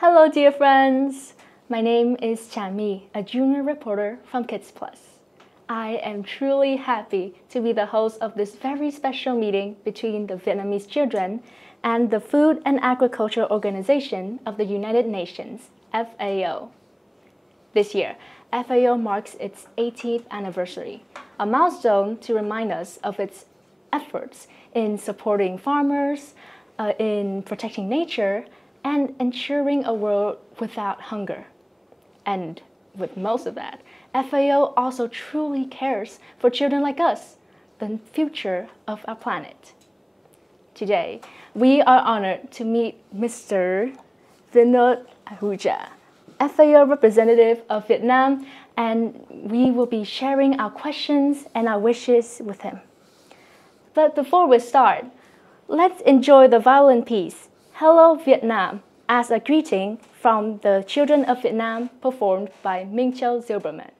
Hello, dear friends. My name is Chami, a junior reporter from Kids Plus. I am truly happy to be the host of this very special meeting between the Vietnamese children and the Food and Agriculture Organization of the United Nations, FAO. This year, FAO marks its 80th anniversary, a milestone to remind us of its efforts in supporting farmers, in protecting nature, and ensuring a world without hunger. And with most of that, FAO also truly cares for children like us, the future of our planet. Today, we are honored to meet Mr. Vinod Ahuja, FAO representative of Vietnam, and we will be sharing our questions and our wishes with him. But before we start, let's enjoy the violin piece, Hello Vietnam, as a greeting from the children of Vietnam, performed by Minh Châu Zilberman.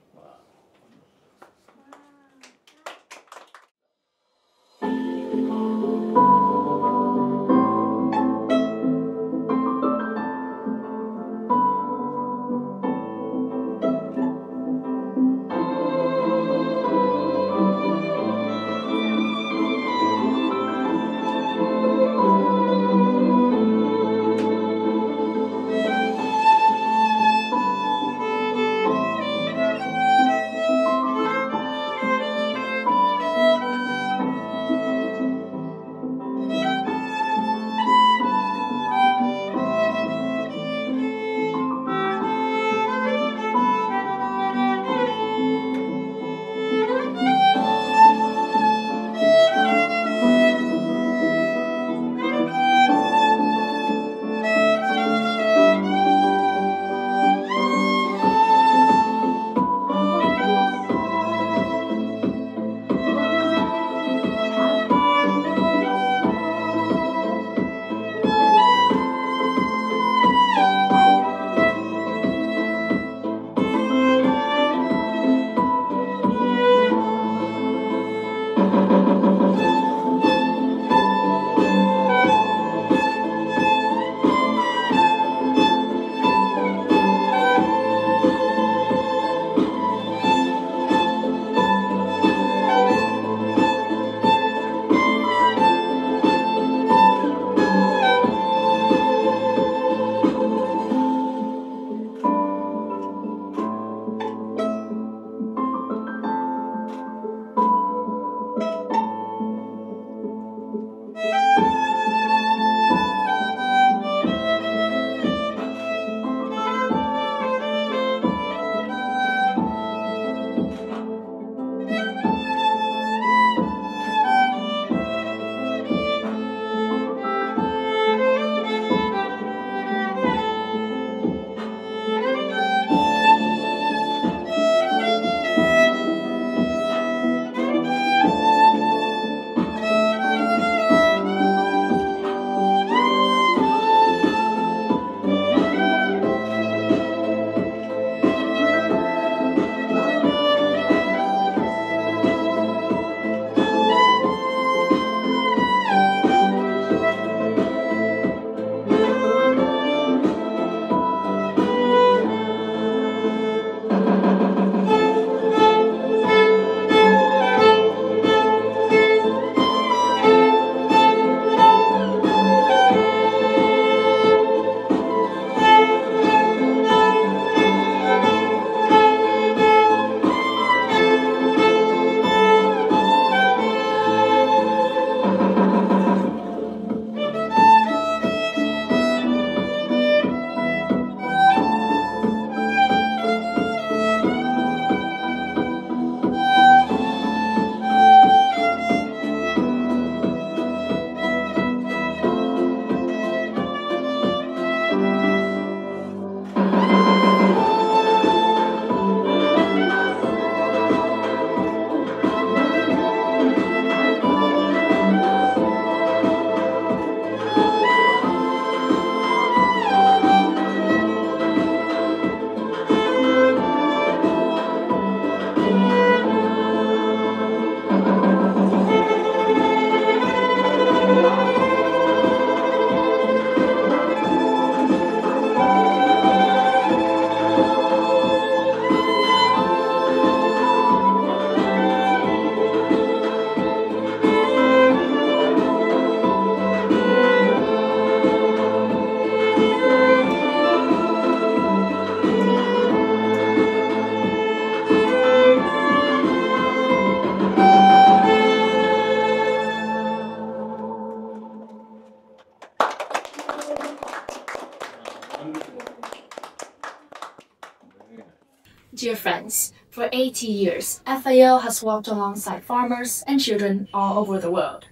Dear friends, for 80 years, FAO has walked alongside farmers and children all over the world.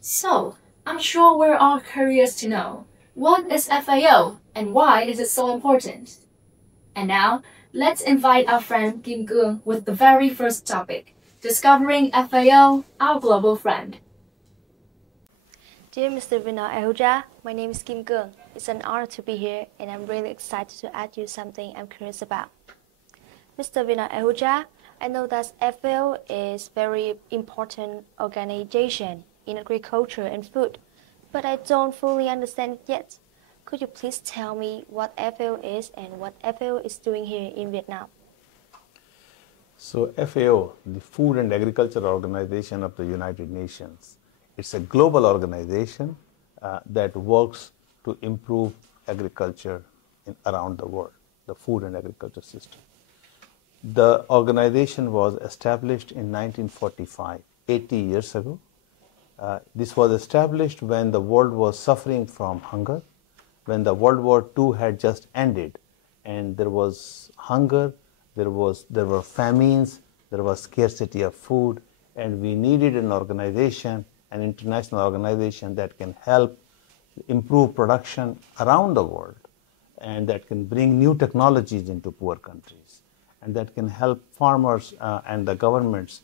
So, I'm sure we're all curious to know, what is FAO and why is it so important? And now, let's invite our friend Kim Keung with the very first topic, discovering FAO, our global friend. Dear Mr. Vinod Ahuja, my name is Kim Keung. It's an honor to be here, and I'm really excited to ask you something I'm curious about. Mr. Vinod Ahuja, I know that FAO is very important organization in agriculture and food, but I don't fully understand it yet. Could you please tell me what FAO is and what FAO is doing here in Vietnam? So FAO, the Food and Agriculture Organization of the United Nations, it's a global organization that works to improve agriculture around the world, the food and agriculture system. The organization was established in 1945, 80 years ago. This was established when the world was suffering from hunger, when the World War II had just ended, and there was hunger, there were famines, there was scarcity of food, and we needed an organization, an international organization that can help improve production around the world, and that can bring new technologies into poor countries, and that can help farmers and the governments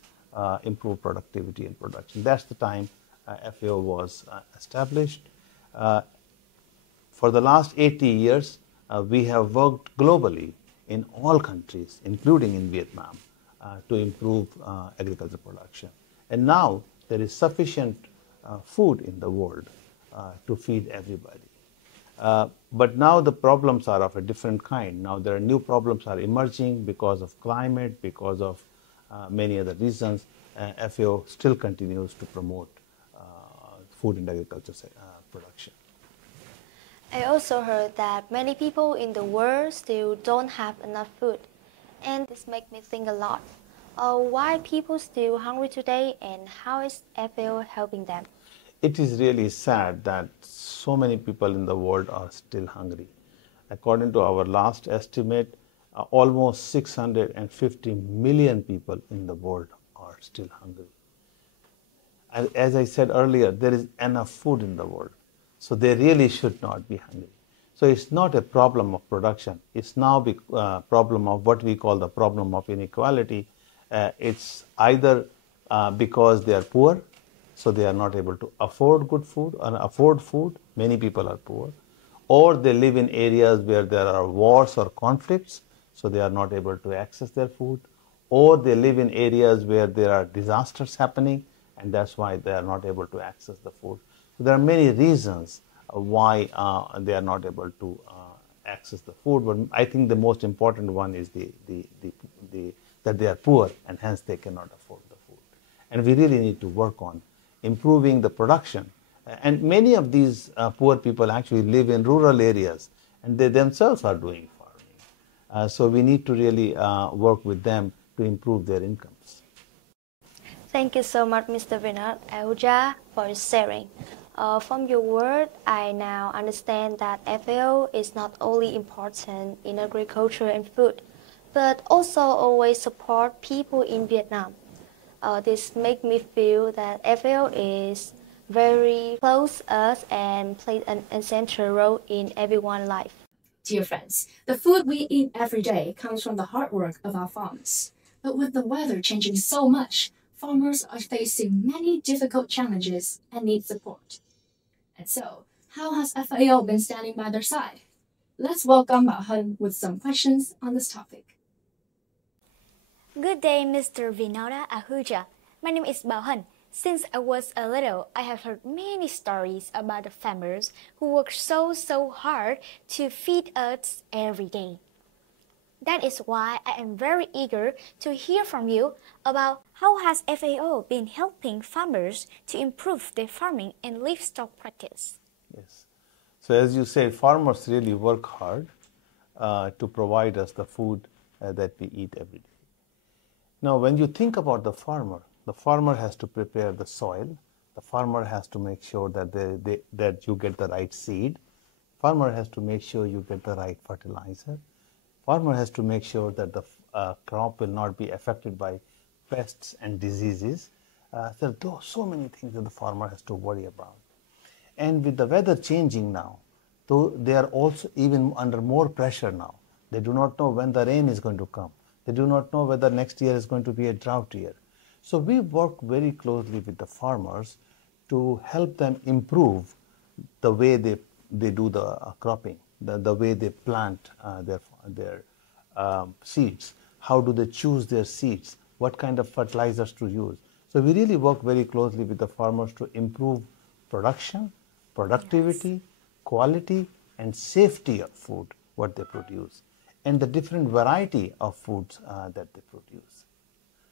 improve productivity and production. That's the time FAO was established. For the last 80 years, we have worked globally in all countries, including in Vietnam, to improve agriculture production. And now there is sufficient food in the world to feed everybody. But now the problems are of a different kind. Now there are new problems are emerging because of climate, because of many other reasons. FAO still continues to promote food and agriculture production. I also heard that many people in the world still don't have enough food, and this makes me think a lot. Why people still hungry today, and how is FAO helping them? It is really sad that so many people in the world are still hungry. According to our last estimate, almost 650 million people in the world are still hungry. As I said earlier, there is enough food in the world, so they really should not be hungry. So it's not a problem of production. It's now a problem of what we call the problem of inequality. It's either because they are poor, so they are not able to afford good food and afford food. Many people are poor. Or they live in areas where there are wars or conflicts, so they are not able to access their food. Or they live in areas where there are disasters happening, and that's why they are not able to access the food. So there are many reasons why they are not able to access the food, but I think the most important one is that they are poor and hence they cannot afford the food. And we really need to work on improving the production. And many of these poor people actually live in rural areas, and they themselves are doing farming. So we need to really work with them to improve their incomes. Thank you so much, Mr. Vinod Ahuja, for sharing. From your word, I now understand that FAO is not only important in agriculture and food, but also always support people in Vietnam. This makes me feel that FAO is very close to us and plays an essential role in everyone's life. Dear friends, the food we eat every day comes from the hard work of our farmers. But with the weather changing so much, farmers are facing many difficult challenges and need support. And so, how has FAO been standing by their side? Let's welcome Bảo Hân with some questions on this topic. Good day, Mr. Vinod Ahuja. My name is Bảo Hân. Since I was a little, I have heard many stories about the farmers who work so hard to feed us every day. That is why I am very eager to hear from you about how has FAO been helping farmers to improve their farming and livestock practice. Yes. So as you said, farmers really work hard to provide us the food that we eat every day. Now, when you think about the farmer has to prepare the soil. The farmer has to make sure that that you get the right seed. Farmer has to make sure you get the right fertilizer. Farmer has to make sure that the crop will not be affected by pests and diseases. There are so many things that the farmer has to worry about. And with the weather changing now, though they are also even under more pressure now. They do not know when the rain is going to come. They do not know whether next year is going to be a drought year. So we work very closely with the farmers to help them improve the way they do the cropping, the way they plant their seeds. How do they choose their seeds? What kind of fertilizers to use? So we really work very closely with the farmers to improve production, productivity, quality, and safety of food, what they produce, and the different variety of foods that they produce.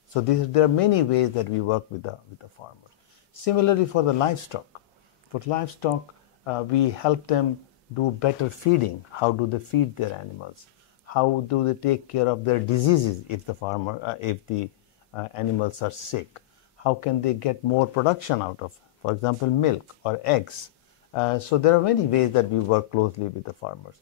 So there are many ways that we work with the farmers. Similarly, for the livestock. For livestock, we help them do better feeding. How do they feed their animals? How do they take care of their diseases if the animals are sick? How can they get more production out of, for example, milk or eggs? So there are many ways that we work closely with the farmers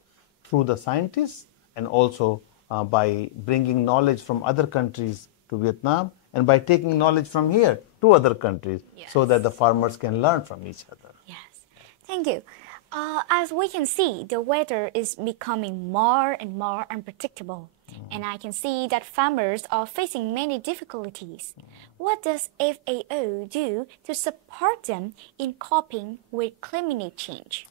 through the scientists, and also by bringing knowledge from other countries to Vietnam, and by taking knowledge from here to other countries, so that the farmers can learn from each other. Yes, thank you. As we can see, the weather is becoming more and more unpredictable. And I can see that farmers are facing many difficulties. What does FAO do to support them in coping with climate change?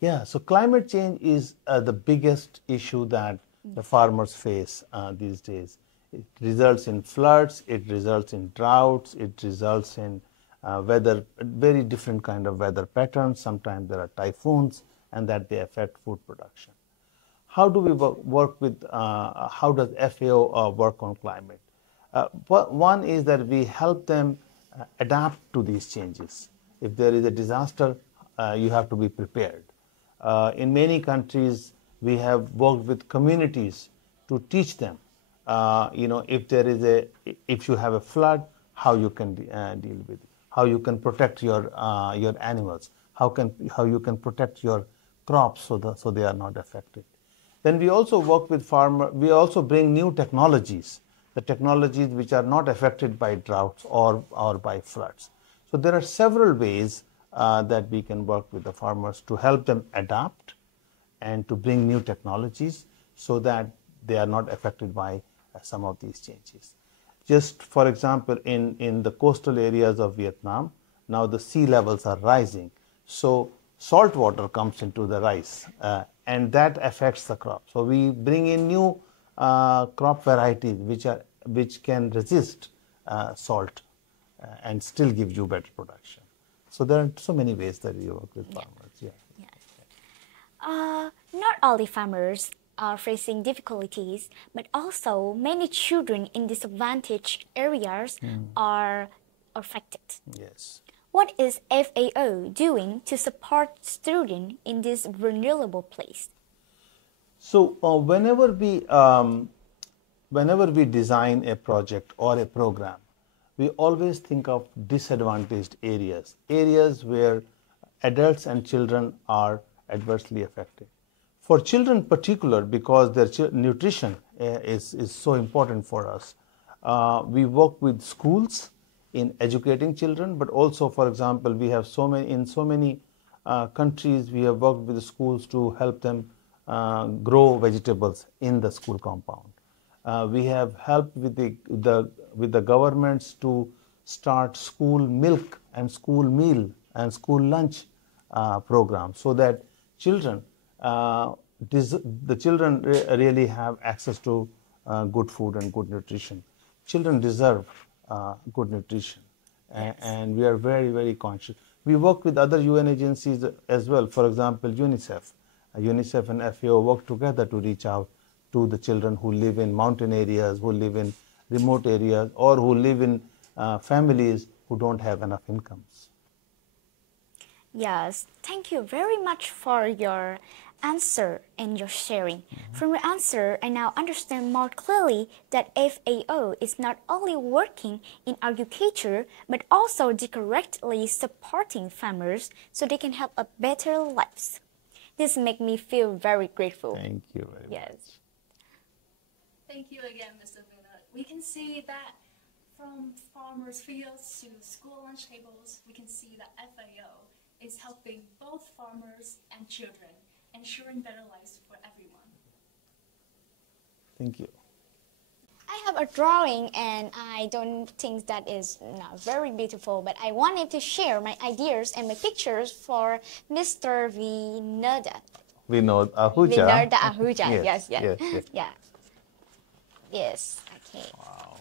Yeah, so climate change is the biggest issue that the farmers face these days. It results in floods, it results in droughts, it results in very different kind of weather patterns. Sometimes there are typhoons, and that they affect food production. How do we work with, how does FAO work on climate? One is that we help them adapt to these changes. If there is a disaster, you have to be prepared. In many countries, we have worked with communities to teach them, if you have a flood, how you can deal with it, how you can protect your animals, how you can protect your crops so they are not affected. Then we also work with farmers. We also bring new technologies, the technologies which are not affected by droughts or by floods. So there are several ways that we can work with the farmers to help them adapt and to bring new technologies so that they are not affected by some of these changes. Just for example, in the coastal areas of Vietnam, now the sea levels are rising. So salt water comes into the rice, and that affects the crop. So we bring in new crop varieties which can resist salt and still give you better production. So there are so many ways that we work with farmers. Yeah. Not only farmers are facing difficulties, but also many children in disadvantaged areas are affected. Yes. What is FAO doing to support students in this vulnerable place? So whenever we design a project or a program, we always think of disadvantaged areas where adults and children are adversely affected. For children in particular, because their nutrition is so important for us, we work with schools in educating children, but also, for example, we have in so many countries, we have worked with the schools to help them grow vegetables in the school compound. We have helped with the governments to start school milk and school meal and school lunch programs, so that the children really have access to good food and good nutrition. Children deserve good nutrition, and we are very, very conscious. We work with other UN agencies as well. For example, UNICEF. UNICEF and FAO work together to reach out to the children who live in mountain areas, who live in remote areas, or who live in families who don't have enough incomes. Yes, thank you very much for your answer and your sharing. From your answer, I now understand more clearly that FAO is not only working in agriculture, but also directly supporting farmers so they can have a better lives. This makes me feel very grateful. Thank you very much. Yes. Thank you again, Mr. Vinod. We can see that from farmers' fields to school lunch tables, we can see that FAO is helping both farmers and children, ensuring better lives for everyone. Thank you. I have a drawing and I don't think that is not very beautiful, but I wanted to share my ideas and my pictures for Mr. Vinod Ahuja. Vinod Ahuja. Yes, Yes. yes. Yes, okay. Wow.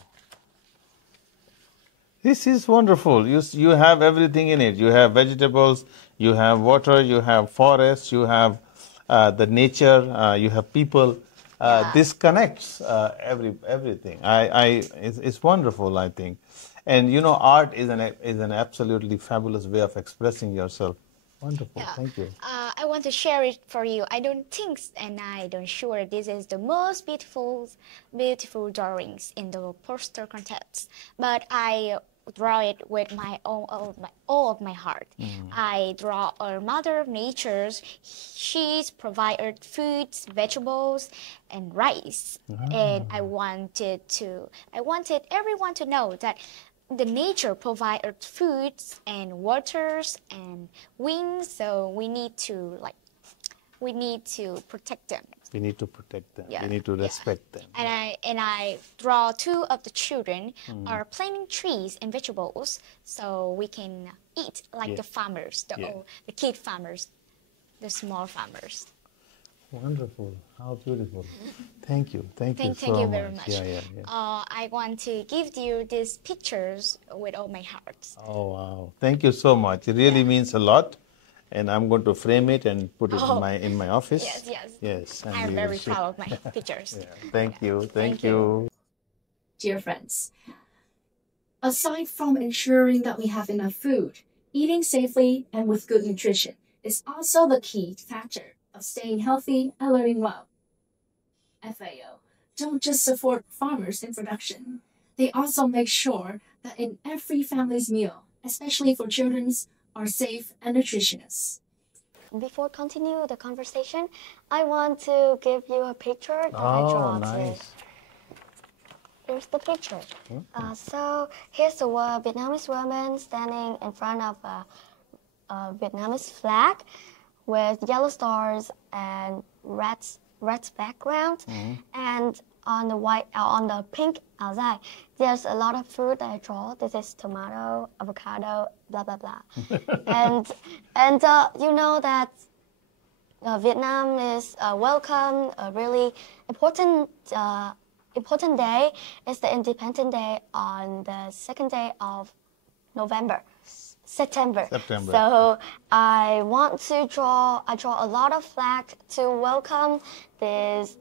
This is wonderful. You have everything in it. You have vegetables, you have water, you have forests, you have the nature, you have people. This connects everything. It's wonderful, I think. And you know, art is an absolutely fabulous way of expressing yourself. Wonderful. Yeah. Thank you. I want to share it for you. I don't think and I don't sure this is the most beautiful drawings in the poster contest, but I draw it with all of my heart. I draw a mother of nature. She's provided foods, vegetables, and rice. And I wanted everyone to know that the nature provided foods and waters and winds, so we need to protect them. We need to protect them. Yeah. We need to respect them. And I draw two of the children are planting trees and vegetables, so we can eat like the farmers, the kid farmers, the small farmers. Wonderful. How beautiful. Thank you. Thank you so Thank you very much. Yeah. I want to give you these pictures with all my heart. Oh, wow. Thank you so much. It really means a lot. And I'm going to frame it and put it in my office. Yes. And I'm very proud of my pictures. Thank you. Thank you. Dear friends, aside from ensuring that we have enough food, eating safely and with good nutrition is also the key factor of staying healthy and learning well. FAO don't just support farmers in production, they also make sure that in every family's meal, especially for children's, are safe and nutritious. Before continue the conversation, I want to give you a picture that I draw. Nice. Here's the picture. So here's a Vietnamese woman standing in front of a Vietnamese flag with yellow stars and red background, and on the pink outside, there's a lot of fruit that I draw. This is tomato, avocado, blah blah blah, and you know that Vietnam is welcome a really important day. It's the Independence Day on the second day of September. So I want to draw a lot of flags to welcome this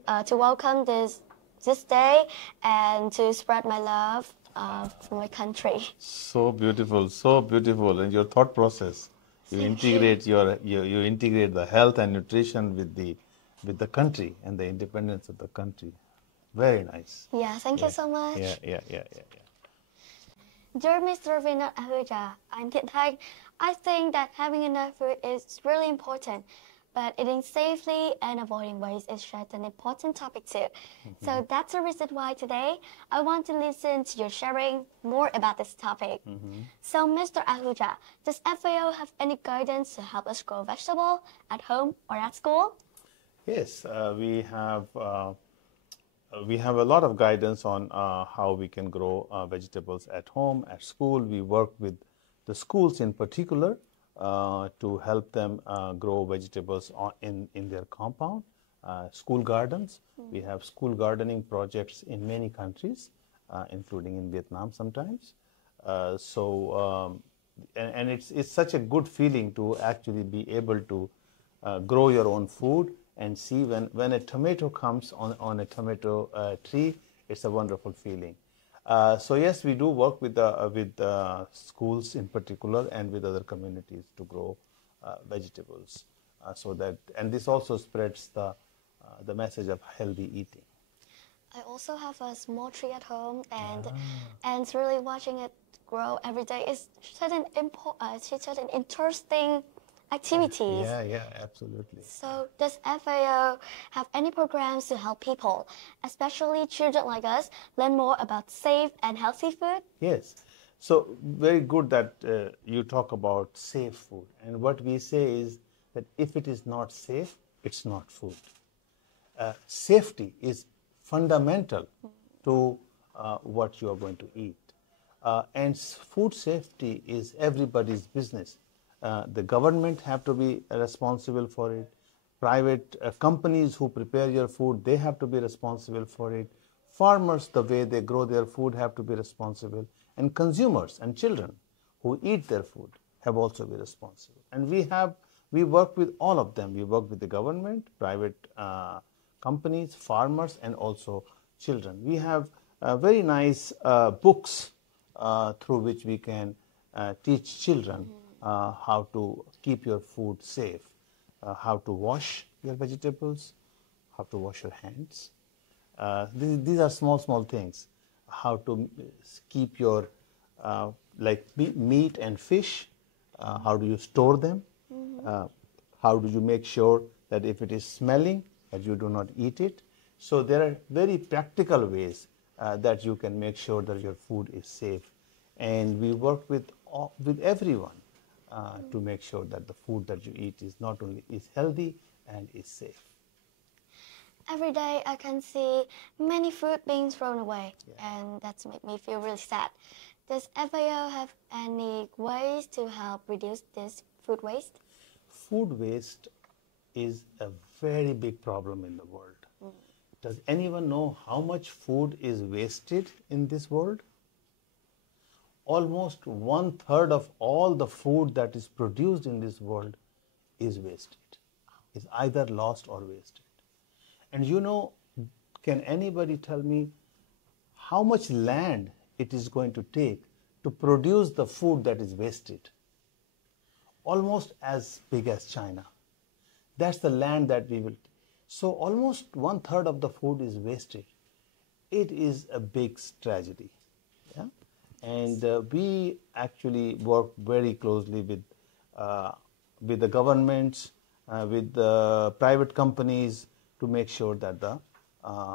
day and to spread my love for my country. So beautiful. And your thought process, you integrate you integrate the health and nutrition with the country and the independence of the country. Very nice. Yeah, thank you so much. Yeah. Dear Mr. Vinod Ahuja, I'm Thiện Thanh. I think that having enough food is really important, but eating safely and avoiding waste is such an important topic too. So that's the reason why today I want to listen to your sharing more about this topic. So Mr. Ahuja, does FAO have any guidance to help us grow vegetable at home or at school? Yes, we have a lot of guidance on how we can grow vegetables at home, at school. We work with the schools in particular to help them grow vegetables in their compound, school gardens. We have school gardening projects in many countries, including in Vietnam sometimes. And it's such a good feeling to actually be able to grow your own food and see when a tomato comes on a tomato tree, it's a wonderful feeling. So yes, we do work with schools in particular and with other communities to grow vegetables. And this also spreads the message of healthy eating. I also have a small tree at home, and really watching it grow every day is such an interesting activities. Yeah, absolutely. So does FAO have any programs to help people, especially children like us, learn more about safe and healthy food? Yes. So very good that you talk about safe food. And what we say is that if it is not safe, it's not food. Safety is fundamental to what you are going to eat. And food safety is everybody's business. The government have to be responsible for it. Private companies who prepare your food, they have to be responsible for it. Farmers, the way they grow their food, have to be responsible. And consumers and children who eat their food have also be responsible. And we work with all of them. We work with the government, private companies, farmers, and also children. We have very nice books through which we can teach children how to keep your food safe, how to wash your vegetables, how to wash your hands. These are small things. How to keep your like meat and fish, how do you store them? How do you make sure that if it is smelling, that you do not eat it? So there are very practical ways that you can make sure that your food is safe. And we work with everyone to make sure that the food that you eat is not only is healthy and is safe. Every day I can see many food being thrown away, and that's make me feel really sad. Does FAO have any ways to help reduce this food waste? Food waste is a very big problem in the world. Does anyone know how much food is wasted in this world? Almost 1/3 of all the food that is produced in this world is wasted, is either lost or wasted. And you know, can anybody tell me how much land it is going to take to produce the food that is wasted? Almost as big as China. That's the land that we will. So almost 1/3 of the food is wasted. It is a big tragedy. Yeah? And we actually work very closely with the governments, with the private companies to make sure that the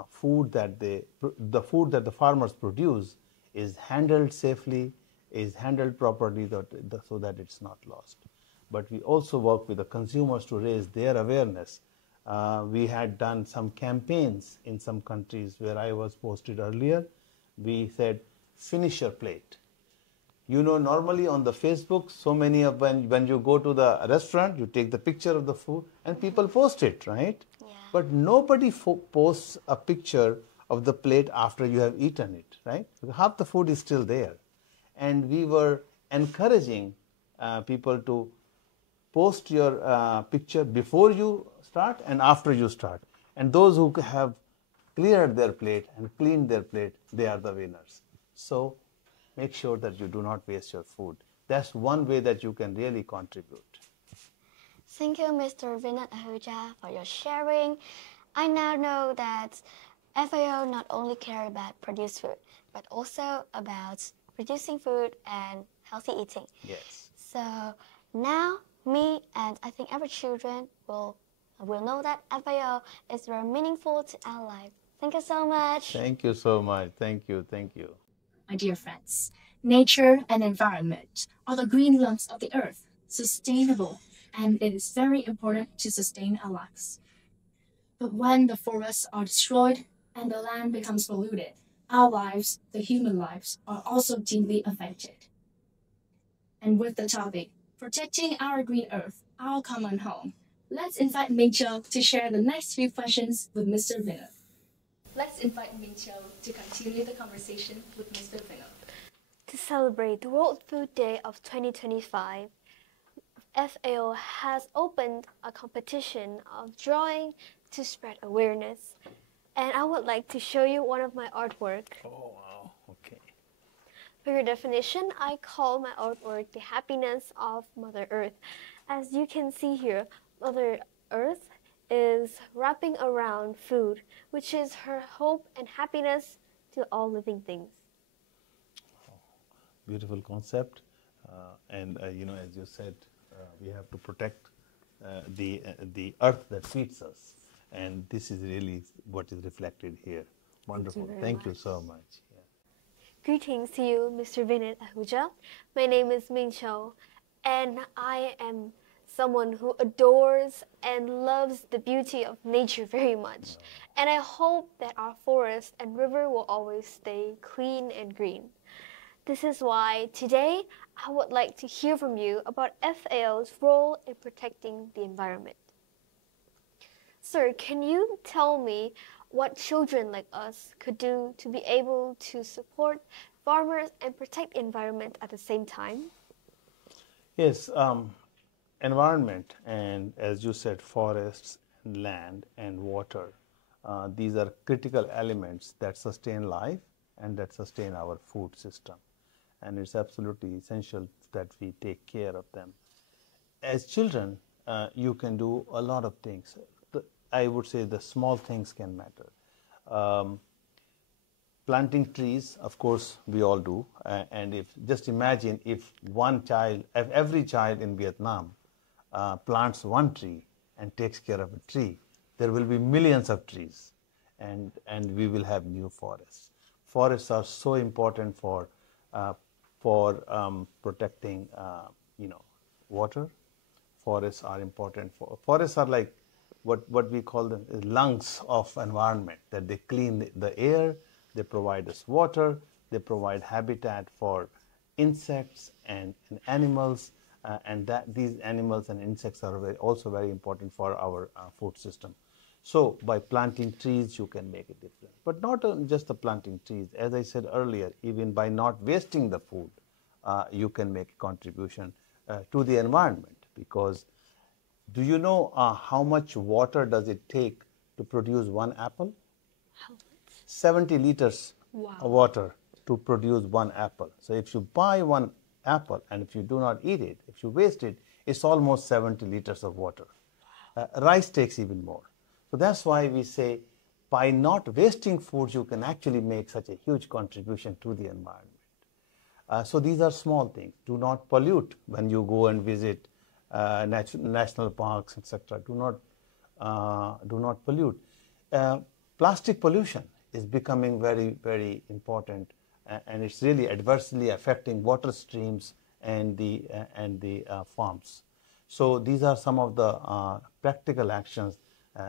food that the farmers produce is handled safely, is handled properly, so that it's not lost. But we also work with the consumers to raise their awareness. We had done some campaigns in some countries where I was posted earlier. We said, finish your plate. You know, normally on the Facebook, so many of when you go to the restaurant, you take the picture of the food and people post it, right? Yeah. But nobody posts a picture of the plate after you have eaten it, right? Half the food is still there. And we were encouraging people to post your picture before you start and after you start. And those who have cleared their plate and cleaned their plate, they are the winners. So make sure that you do not waste your food. That's one way that you can really contribute. Thank you, Mr. Vinod Ahuja, for your sharing. I now know that FAO not only care about produced food, but also about producing food and healthy eating. Yes. So now, me and I think every children will know that FAO is very meaningful to our life. Thank you so much. Thank you so much. Thank you. My dear friends, nature and environment are the green lungs of the earth, sustainable, and it is very important to sustain our lives. But when the forests are destroyed and the land becomes polluted, our lives, the human lives, are also deeply affected. And with the topic, protecting our green earth, our common home, let's invite Mitchell to share the next few questions with Mr. Vinod. Let's invite Mitchell to continue the conversation with Mr. Vinod. To celebrate the World Food Day of 2025, FAO has opened a competition of drawing to spread awareness. And I would like to show you one of my artwork. Oh, wow. Okay. For your definition, I call my artwork the happiness of Mother Earth. As you can see here, Mother Earth is wrapping around food, which is her hope and happiness to all living things. Beautiful concept. And, you know, as you said, We have to protect the earth that feeds us. And this is really what is reflected here. Wonderful. Thank you so much. Yeah. Greetings to you, Mr. Vinod Ahuja. My name is Ming Cho, and I am someone who adores and loves the beauty of nature very much. And I hope that our forest and river will always stay clean and green. This is why today I would like to hear from you about FAO's role in protecting the environment. Sir, can you tell me what children like us could do to be able to support farmers and protect the environment at the same time? Yes, environment and, as you said, forests and land and water, these are critical elements that sustain life and that sustain our food system. And it's absolutely essential that we take care of them. As children, you can do a lot of things. I would say the small things can matter. Planting trees, of course, we all do. And if just imagine if every child in Vietnam plants one tree and takes care of a tree, there will be millions of trees, and we will have new forests. Forests are so important for protecting, water. Forests are important forests are like what we call them lungs of environment, that they clean the air, they provide us water, they provide habitat for insects and animals, and these animals and insects are also very important for our food system. So by planting trees, you can make a difference. But not just the planting trees. As I said earlier, even by not wasting the food, you can make a contribution to the environment. Because do you know how much water does it take to produce one apple? How much? 70 liters Wow. of water to produce one apple. So if you buy one apple and if you do not eat it, if you waste it, it's almost 70 liters of water. Rice takes even more. So that's why we say by not wasting food, you can actually make such a huge contribution to the environment. So these are small things. Do not pollute when you go and visit national parks, etc. Do not pollute. Plastic pollution is becoming very, very important, and it's really adversely affecting water streams and the farms. So these are some of the practical actions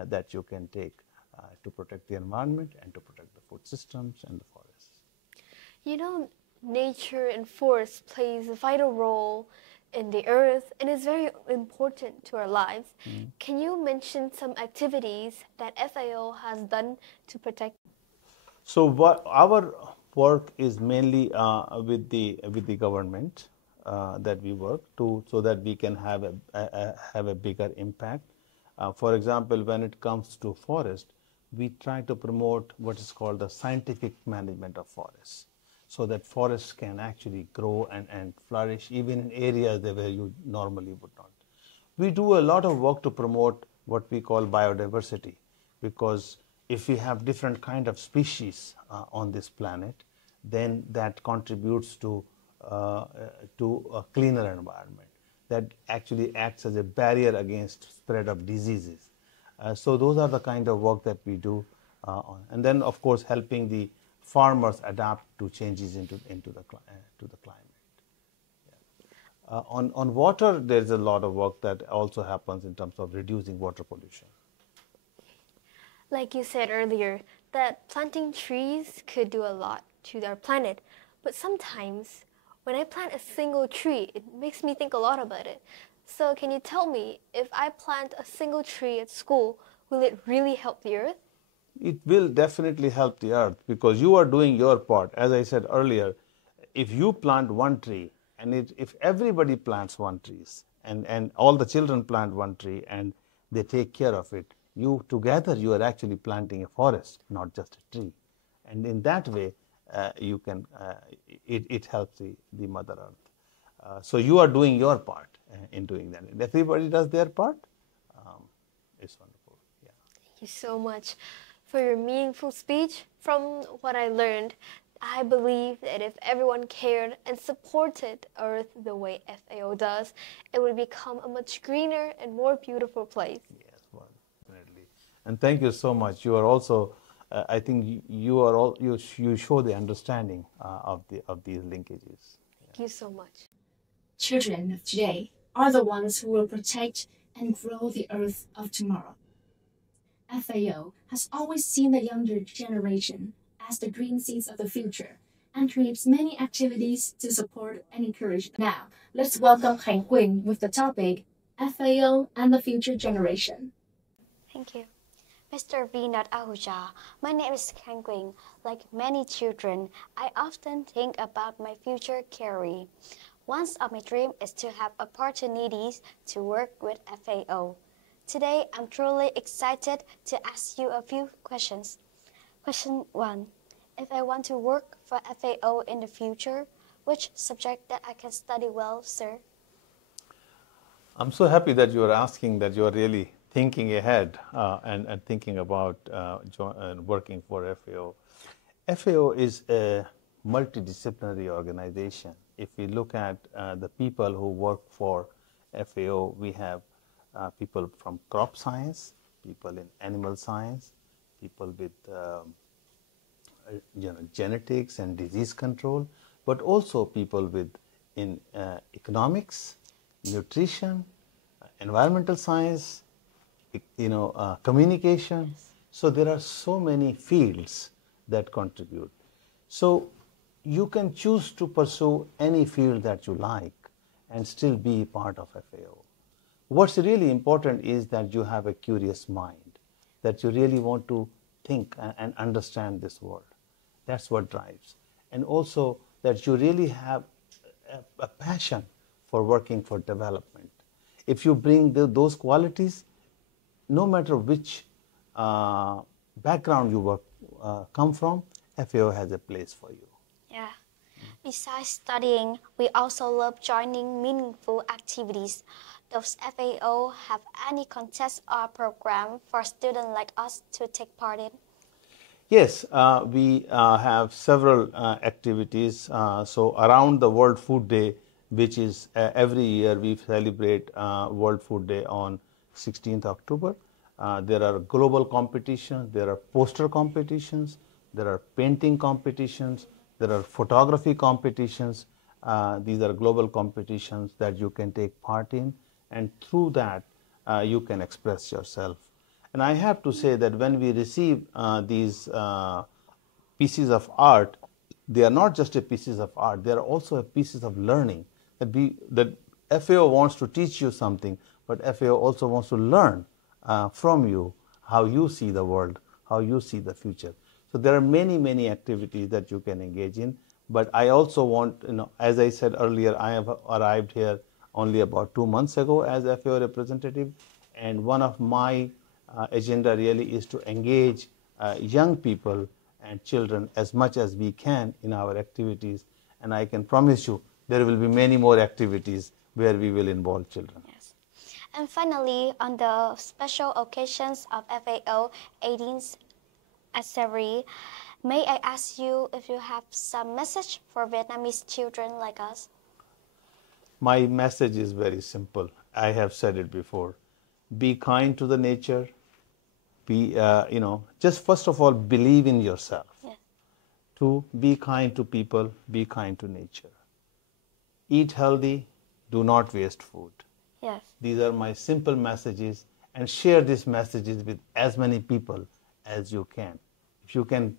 that you can take to protect the environment and to protect the food systems and the forests. You know, nature and forest plays a vital role in the earth and is very important to our lives. Can you mention some activities that FAO has done to protect? So our work is mainly with the government that we work to, so that we can have a bigger impact. For example, when it comes to forest, we try to promote what is called the scientific management of forests, so that forests can actually grow and flourish even in areas where you normally would not. We do a lot of work to promote what we call biodiversity, because if we have different kind of species on this planet, then that contributes to a cleaner environment that actually acts as a barrier against spread of diseases. So those are the kind of work that we do, and then of course helping the farmers adapt to changes to the climate. Yeah. On water, there is a lot of work that also happens in terms of reducing water pollution. Like you said earlier, that planting trees could do a lot to our planet, but sometimes when I plant a single tree, it makes me think a lot about it. So can you tell me, if I plant a single tree at school, will it really help the earth? It will definitely help the earth, because you are doing your part. As I said earlier, if you plant one tree, and if everybody plants one tree, and all the children plant one tree and they take care of it, you are actually planting a forest, not just a tree. And in that way, it helps the Mother Earth. So you are doing your part in doing that. If everybody does their part, it's wonderful. Thank you so much for your meaningful speech. From what I learned, I believe that if everyone cared and supported Earth the way FAO does, it would become a much greener and more beautiful place. Yes, well, definitely. And thank you so much. You are also, I think you are all you show the understanding of these linkages. Thank you so much. Children of today are the ones who will protect and grow the earth of tomorrow. FAO has always seen the younger generation as the green seeds of the future and creates many activities to support and encourage them. Now, let's welcome Khánh Quỳnh with the topic FAO and the future generation. Thank you. Mr. Vinod Ahuja, my name is Khánh Quỳnh. Like many children, I often think about my future career. One of my dreams is to have opportunities to work with FAO. Today, I'm truly excited to ask you a few questions. Question 1. If I want to work for FAO in the future, which subject that I can study well, sir? I'm so happy that you are asking, that you are really thinking ahead and thinking about working for FAO. FAO is a multidisciplinary organization. If we look at the people who work for FAO, we have people from crop science, people in animal science, people with genetics and disease control, but also people in economics, nutrition, environmental science, communication. So there are so many fields that contribute. So you can choose to pursue any field that you like and still be part of FAO. What's really important is that you have a curious mind, that you really want to think and understand this world. That's what drives. And also that you really have a passion for working for development. If you bring those qualities, no matter which background you come from, FAO has a place for you. Yeah. Besides studying, we also love joining meaningful activities. Does FAO have any contest or program for students like us to take part in? Yes, we have several activities. So around the World Food Day, which is every year we celebrate World Food Day on 16th October. There are global competitions, there are poster competitions, there are painting competitions, there are photography competitions. These are global competitions that you can take part in, and through that you can express yourself. And I have to say that when we receive these pieces of art, they are not just a pieces of art, they are also a pieces of learning. That FAO wants to teach you something, but FAO also wants to learn from you how you see the world, how you see the future. So there are many, many activities that you can engage in. But I also want, as I said earlier, I have arrived here only about 2 months ago as FAO representative. And one of my agenda really is to engage young people and children as much as we can in our activities. And I can promise you there will be many more activities where we will involve children. Yes. And finally, on the special occasions of FAO 18th anniversary, may I ask you if you have some message for Vietnamese children like us? My message is very simple. I have said it before. Be kind to the nature. Be, just first of all, believe in yourself. Yes. 2, be kind to people, be kind to nature. Eat healthy, do not waste food. Yes. These are my simple messages, and share these messages with as many people as you can.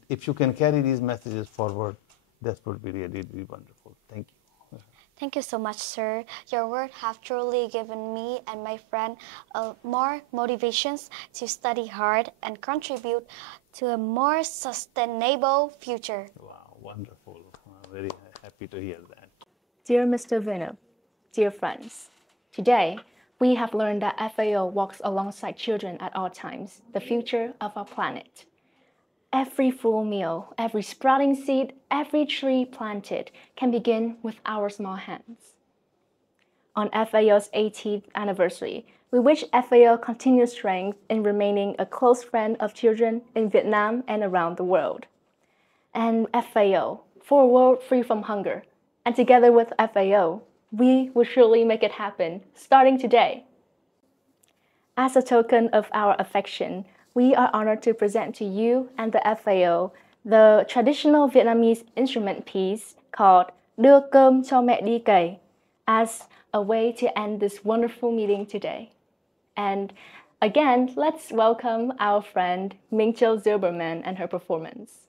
If you can carry these messages forward, that would be really, really wonderful. Thank you. Thank you so much, sir. Your words have truly given me and my friend more motivations to study hard and contribute to a more sustainable future. Wow, wonderful. I'm very happy to hear that. Dear Mr. Vinod, dear friends, today we have learned that FAO walks alongside children at all times, the future of our planet. Every full meal, every sprouting seed, every tree planted can begin with our small hands. On FAO's 18th anniversary, we wish FAO continued strength in remaining a close friend of children in Vietnam and around the world. And FAO, for a world free from hunger. And together with FAO, we will surely make it happen, starting today. As a token of our affection, we are honored to present to you and the FAO the traditional Vietnamese instrument piece called Đưa cơm cho mẹ đi cày as a way to end this wonderful meeting today. And again, let's welcome our friend Minh Châu Zilberman and her performance.